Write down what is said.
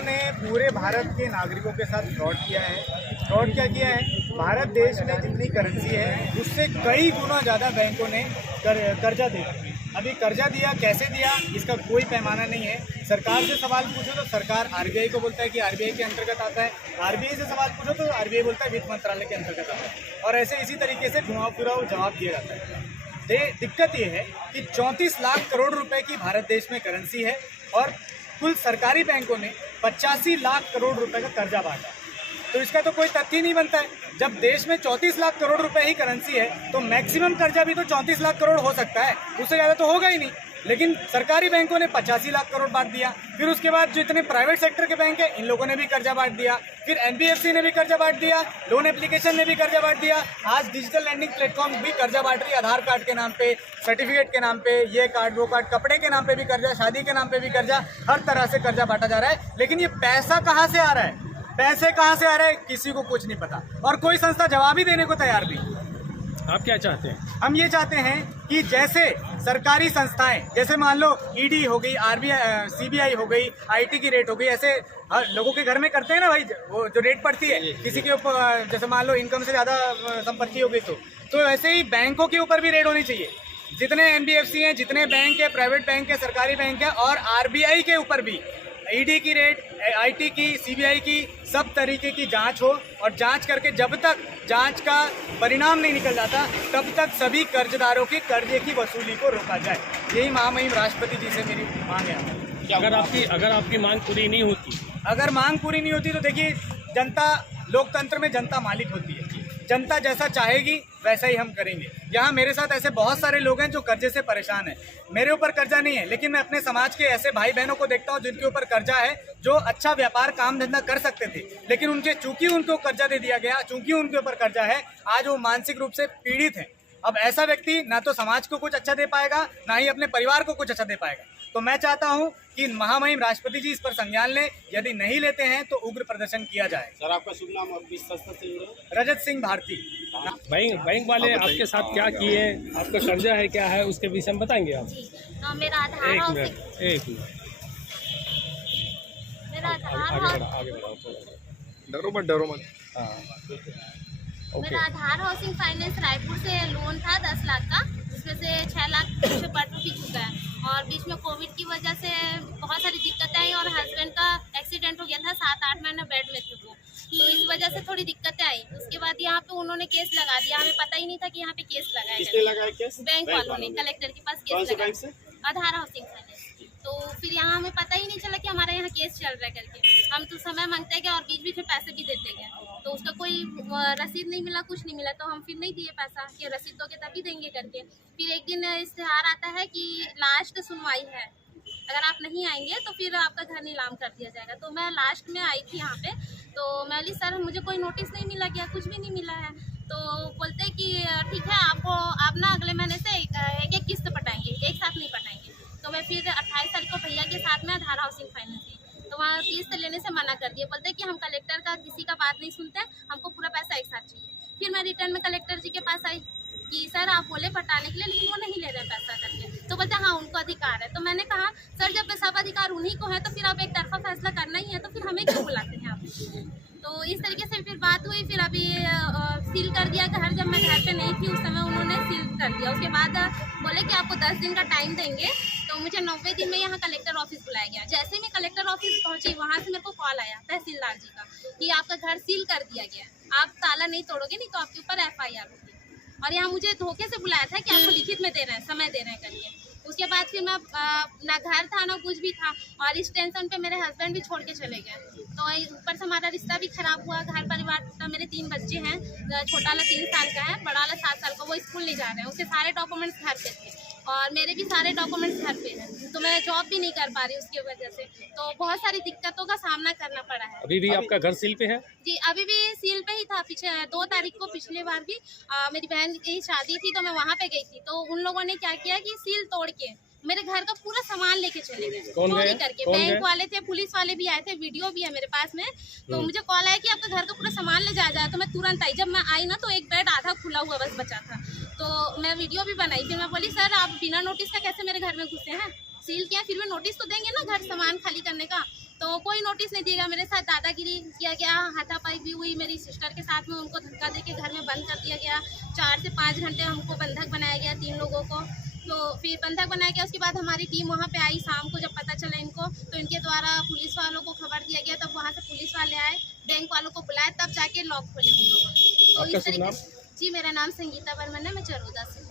लोगों ने पूरे भारत के नागरिकों के साथ फ्रॉड किया है। फ्रॉड क्या किया है? भारत देश में जितनी करेंसी है उससे कई गुना ज़्यादा बैंकों ने कर्जा दिया। अभी कर्जा दिया, कैसे दिया इसका कोई पैमाना नहीं है। सरकार से सवाल पूछो तो सरकार आरबीआई को बोलता है कि आरबीआई के अंतर्गत आता है, आरबीआई से सवाल पूछो तो आरबीआई बोलता है वित्त मंत्रालय के अंतर्गत आता है, और ऐसे इसी तरीके से घुमाव फिराव जवाब दिया जाता है। दिक्कत ये है कि 34 लाख करोड़ रुपए की भारत देश में करेंसी है और कुल सरकारी बैंकों ने 85 लाख करोड़ रुपए का कर्जा बांटा। तो इसका तो कोई तथ्य नहीं बनता है। जब देश में 34 लाख करोड़ रुपए ही करेंसी है तो मैक्सिमम कर्जा भी तो 34 लाख करोड़ हो सकता है, उससे ज़्यादा तो होगा ही नहीं। लेकिन सरकारी बैंकों ने 85 लाख करोड़ बांट दिया। फिर उसके बाद जो इतने प्राइवेट सेक्टर के बैंक हैं इन लोगों ने भी कर्जा बांट दिया। फिर एनबीएफसी ने भी कर्जा बांट दिया, लोन एप्लीकेशन ने भी कर्जा बांट दिया। आज डिजिटल लैंडिंग प्लेटफॉर्म भी कर्जा बांट रही है, आधार कार्ड के नाम पे, सर्टिफिकेट के नाम पे, ये कार्ड वो कार्ड, कपड़े के नाम पे भी कर्जा, शादी के नाम पे भी कर्जा, हर तरह से कर्जा बांटा जा रहा है। लेकिन ये पैसा कहाँ से आ रहा है, पैसे कहाँ से आ रहे हैं, किसी को कुछ नहीं पता और कोई संस्था जवाब ही देने को तैयार नहीं। आप क्या चाहते हैं? हम ये चाहते हैं कि जैसे सरकारी संस्थाएं, जैसे मान लो ईडी हो गई, आरबीआई, सीबीआई हो गई, आईटी की रेट हो गई, ऐसे लोगों के घर में करते हैं ना भाई, वो जो रेट पड़ती है किसी के ऊपर, जैसे मान लो इनकम से ज़्यादा संपत्ति हो गई तो ऐसे ही बैंकों के ऊपर भी रेट होनी चाहिए। जितने एनबीएफसी हैं, जितने बैंक है, प्राइवेट बैंक है, सरकारी बैंक है, और आरबीआई के ऊपर भी ईडी की रेट, आईटी की, सीबीआई की, सब तरीके की जांच हो, और जांच करके जब तक जांच का परिणाम नहीं निकल जाता तब तक सभी कर्जदारों के कर्जे की वसूली को रोका जाए। यही महामहिम राष्ट्रपति जी से मेरी मांग है। अगर आपकी मांग पूरी नहीं होती, अगर मांग पूरी नहीं होती तो देखिए, जनता, लोकतंत्र में जनता मालिक होती है। जनता जैसा चाहेगी वैसा ही हम करेंगे। यहाँ मेरे साथ ऐसे बहुत सारे लोग हैं जो कर्जे से परेशान हैं। मेरे ऊपर कर्जा नहीं है, लेकिन मैं अपने समाज के ऐसे भाई बहनों को देखता हूँ जिनके ऊपर कर्जा है, जो अच्छा व्यापार काम धंधा कर सकते थे, लेकिन चूंकि उनको कर्जा दे दिया गया, चूंकि उनके ऊपर कर्जा है, आज वो मानसिक रूप से पीड़ित हैं। अब ऐसा व्यक्ति ना तो समाज को कुछ अच्छा दे पाएगा, ना ही अपने परिवार को कुछ अच्छा दे पाएगा। तो मैं चाहता हूं कि महामहिम राष्ट्रपति जी इस पर संज्ञान लें। यदि नहीं लेते हैं तो उग्र प्रदर्शन किया जाए। सर, आपका शुभ नाम और किस संस्था से जुड़े? रजत सिंह भारती। बैंक वाले आपके साथ क्या किए, आपका कर्जा है क्या है, उसके विषय में बताएंगे आप? मेरा आधार, एक मिनट मेरा आगे बढ़ाओ थोड़ा। डरो मत। हाँ, मेरा आधार हाउसिंग फाइनेंस रायपुर से लोन था 10 लाख का, जिसमें से 6 लाख से बढ़ भी चुका है। और बीच में कोविड की वजह से बहुत सारी दिक्कतें आई और हस्बैंड का एक्सीडेंट हो गया था, 7-8 महीने बेड में थे वो, तो इस वजह से थोड़ी दिक्कतें आई। उसके बाद यहाँ पे उन्होंने केस लगा दिया, हमें पता ही नहीं था कि यहाँ पे केस लगाया केस? बैंक वालों ने कलेक्टर के पास केस लगाया, आधार हाउसिंग फाइनेंस। तो फिर यहाँ हमें पता ही नहीं चला कि हमारे यहाँ केस चल रहा है करके। हम तो समय मांगते गए और बीच में पैसे भी देते गए, तो उसका कोई रसीद नहीं मिला, कुछ नहीं मिला, तो हम फिर नहीं दिए पैसा कि रसीद दोगे तभी देंगे करके। फिर एक दिन इश्तेहार आता है कि लास्ट सुनवाई है, अगर आप नहीं आएंगे तो फिर आपका घर नीलाम कर दिया जाएगा। तो मैं लास्ट में आई थी यहाँ पे, तो मैं बोली सर मुझे कोई नोटिस नहीं मिला गया, कुछ भी नहीं मिला है। तो बोलते कि ठीक है, आप ना अगले महीने से एक किस्त पटाएंगे, एक साथ नहीं पटाएंगे। तो मैं फिर 28 तारीख को भैया के साथ में आधार हाउसिंग फाइनेंस थी, तो वहाँ किस्त लेने से मना कर दिया। बोलते कि हम कलेक्टर का किसी का बात नहीं सुनते, हमको पूरा पैसा एक साथ चाहिए। फिर मैं रिटर्न में कलेक्टर जी के पास आई कि सर आप बोले पटाने के लिए, लेकिन वो नहीं ले रहे पैसा करके। तो बोलते हाँ उनको अधिकार है। तो मैंने कहा सर जब सब अधिकार उन्हीं को है तो फिर आप एक तरफा फैसला करना ही है, तो फिर हमें क्यों बुलाते हैं आप? तो इस तरीके से फिर बात हुई। फिर अभी सील कर दिया घर, जब मैं घर पे नहीं थी उस समय उन्होंने सील कर दिया। उसके बाद बोले कि आपको 10 दिन का टाइम देंगे, तो मुझे 90 दिन में यहाँ कलेक्टर ऑफिस बुलाया गया। जैसे ही मैं कलेक्टर ऑफिस पहुँची, वहाँ से मेरे को कॉल आया तहसीलदार जी का कि आपका घर सील कर दिया गया, आप ताला नहीं तोड़ोगे नहीं तो आपके ऊपर FIR होगी। और यहाँ मुझे धोखे से बुलाया था कि आपको लिखित में दे रहे हैं, समय दे रहे हैं करके। उसके बाद फिर मैं ना घर था ना कुछ भी था, और इस टेंशन पे मेरे हस्बैंड भी छोड़ के चले गए। तो ऊपर से हमारा रिश्ता भी खराब हुआ, घर परिवार का। मेरे 3 बच्चे हैं, छोटा वाला 3 साल का है, बड़ा वाला 7 साल का, वो स्कूल नहीं जा रहे हैं। उसके सारे डॉक्यूमेंट्स घर पे थे और मेरे भी सारे डॉक्यूमेंट्स घर पे हैं, तो मैं जॉब भी नहीं कर पा रही उसकी वजह से। तो बहुत सारी दिक्कतों का सामना करना पड़ा है। अभी भी आपका घर सील पे है? जी अभी भी सील पे ही था। 2 तारीख को पिछले बार भी मेरी बहन की शादी थी, तो मैं वहाँ पे गई थी। तो उन लोगों ने क्या किया कि सील तोड़ के मेरे घर का पूरा सामान लेके चले गए चोरी करके। बैंक वाले थे, पुलिस वाले भी आए थे, वीडियो भी है मेरे पास में। तो मुझे कॉल आया कि आपका घर का पूरा सामान ले जाया जाए, तो मैं तुरंत आई। जब मैं आई ना तो एक बेड आधा खुला हुआ बस बचा था, तो मैं वीडियो भी बनाई। फिर मैं बोली सर आप बिना नोटिस का कैसे मेरे घर में घुसे हैं, सील किया, फिर भी नोटिस तो देंगे ना घर सामान खाली करने का। तो कोई नोटिस नहीं दिया गया। मेरे साथ दादागिरी किया गया, हाथापाई भी हुई। मेरी सिस्टर के साथ में उनको धक्का देके घर में बंद कर दिया गया। 4 से 5 घंटे हमको बंधक बनाया गया 3 लोगों को। तो फिर बंधक बनाया गया, उसके बाद हमारी टीम वहाँ पे आई। शाम को जब पता चला इनको, तो इनके द्वारा पुलिस वालों को खबर दिया गया। तब वहाँ से पुलिस वाले आए, बैंक वालों को बुलाए, तब जाके लॉक खोले उन लोगों ने। तो आपका इस शुभ नाम? तरीके जी, मेरा नाम संगीता बर्मन है, मैं चरोदा से।